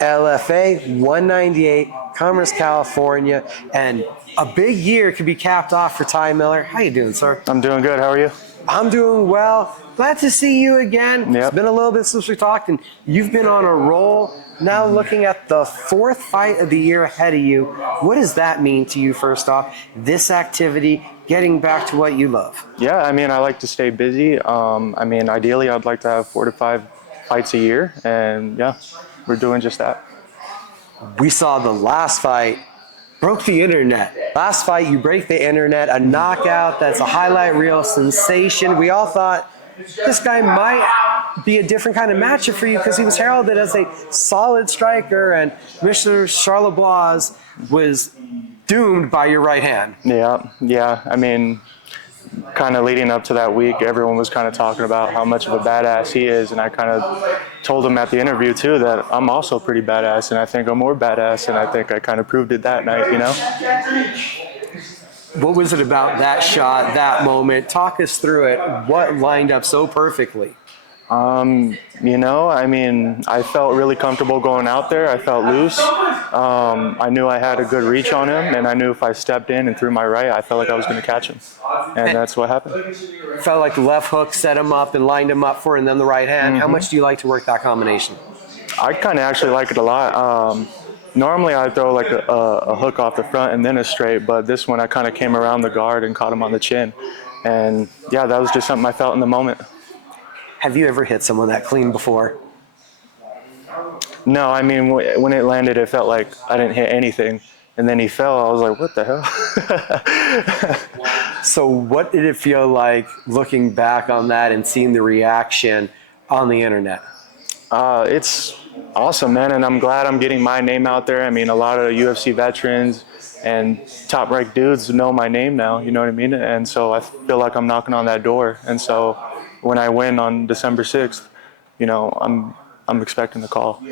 LFA 198, Commerce, California, and a big year could be capped off for Ty Miller. How you doing, sir? I'm doing good. How are you? I'm doing well. Glad to see you again. Yep. It's been a little bit since we talked, and you've been on a roll. Now looking at the fourth fight of the year ahead of you, what does that mean to you, first off? This activity, getting back to what you love. Yeah, I mean, I like to stay busy. I mean, ideally, I'd like to have 4 to 5 fights a year, and yeah, we're doing just that. We saw the last fight broke the internet. Last fight, you break the internet, a knockout that's a highlight reel sensation. We all thought this guy might be a different kind of matchup for you because he was heralded as a solid striker, and Mr. Charlebois was doomed by your right hand. Yeah. I mean, kind of leading up to that week, everyone was kind of talking about how much of a badass he is, and I kind of told him at the interview too that I'm also pretty badass, and I think I'm more badass, and I think I kind of proved it that night, you know? What was it about that shot, that moment? Talk us through it. What lined up so perfectly? You know, I mean, I felt really comfortable going out there. I felt loose. I knew I had a good reach on him, and I knew if I stepped in and threw my right, I felt like I was going to catch him. And that's what happened. Felt like the left hook set him up and lined him up for, and then the right hand. How much do you like to work that combination? I kind of actually like it a lot. Normally I throw like a hook off the front and then a straight, but this one I kind of came around the guard and caught him on the chin. And yeah, that was just something I felt in the moment. Have you ever hit someone that clean before? No, I mean, when it landed, it felt like I didn't hit anything. And then he fell. I was like, what the hell? So what did it feel like looking back on that and seeing the reaction on the internet? It's awesome, man. And I'm glad I'm getting my name out there. I mean, a lot of UFC veterans and top-ranked dudes know my name now, you know what I mean? And so I feel like I'm knocking on that door. And so when I win on December 6th, you know, I'm expecting the call.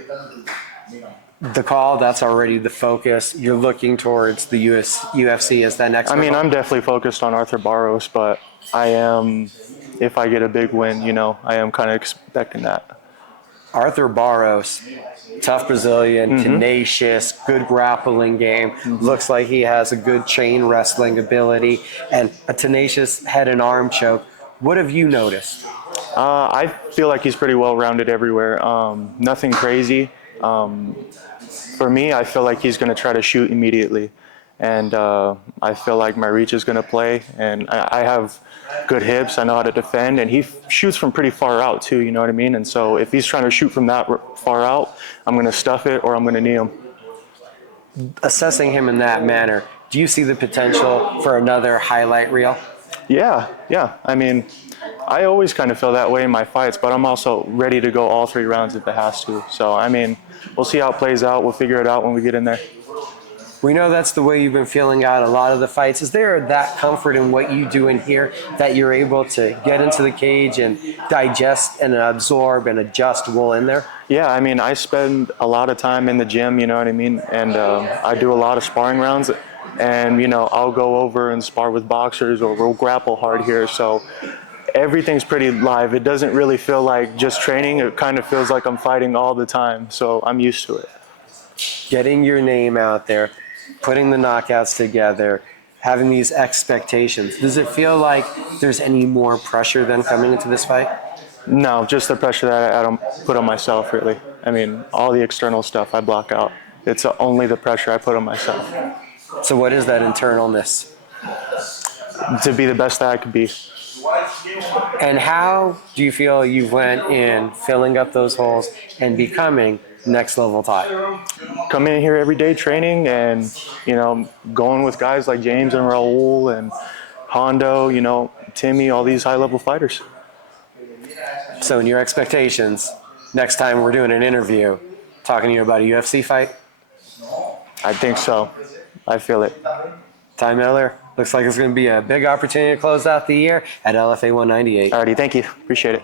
The call, that's already the focus. You're looking towards the UFC as that next I mean, level? I'm definitely focused on Arthur Barros, but I am, if I get a big win, you know, I am kind of expecting that. Arthur Barros, tough Brazilian, tenacious, good grappling game. Looks like he has a good chain wrestling ability and a tenacious head and arm choke. What have you noticed? I feel like he's pretty well-rounded everywhere. Nothing crazy. For me, I feel like he's going to try to shoot immediately. And I feel like my reach is going to play. And I have good hips. I know how to defend. And he shoots from pretty far out, too, you know what I mean? And so if he's trying to shoot from that far out, I'm going to stuff it or I'm going to knee him. Assessing him in that manner, do you see the potential for another highlight reel? Yeah. I mean, I always kind of feel that way in my fights, but I'm also ready to go all 3 rounds if it has to. So, I mean, we'll see how it plays out. We'll figure it out when we get in there. We know that's the way you've been feeling out a lot of the fights. Is there that comfort in what you do in here that you're able to get into the cage and digest and absorb and adjust while in there? Yeah, I mean, I spend a lot of time in the gym, you know what I mean? And I do a lot of sparring rounds. And, you know, I'll go over and spar with boxers or we'll grapple hard here. So everything's pretty live. It doesn't really feel like just training. It kind of feels like I'm fighting all the time. So I'm used to it. Getting your name out there, putting the knockouts together, having these expectations. Does it feel like there's any more pressure than coming into this fight? No, just the pressure that I don't put on myself, really. I mean, all the external stuff I block out. It's only the pressure I put on myself. So what is that internalness? To be the best that I could be. And how do you feel you went in filling up those holes and becoming next level Ty? Coming in here every day training and, you know, going with guys like James and Raul and Hondo, you know, Timmy, all these high level fighters. So in your expectations, next time we're doing an interview, talking to you about a UFC fight? I think so. I feel it. Ty Miller, looks like it's going to be a big opportunity to close out the year at LFA 198. Alrighty, thank you. Appreciate it.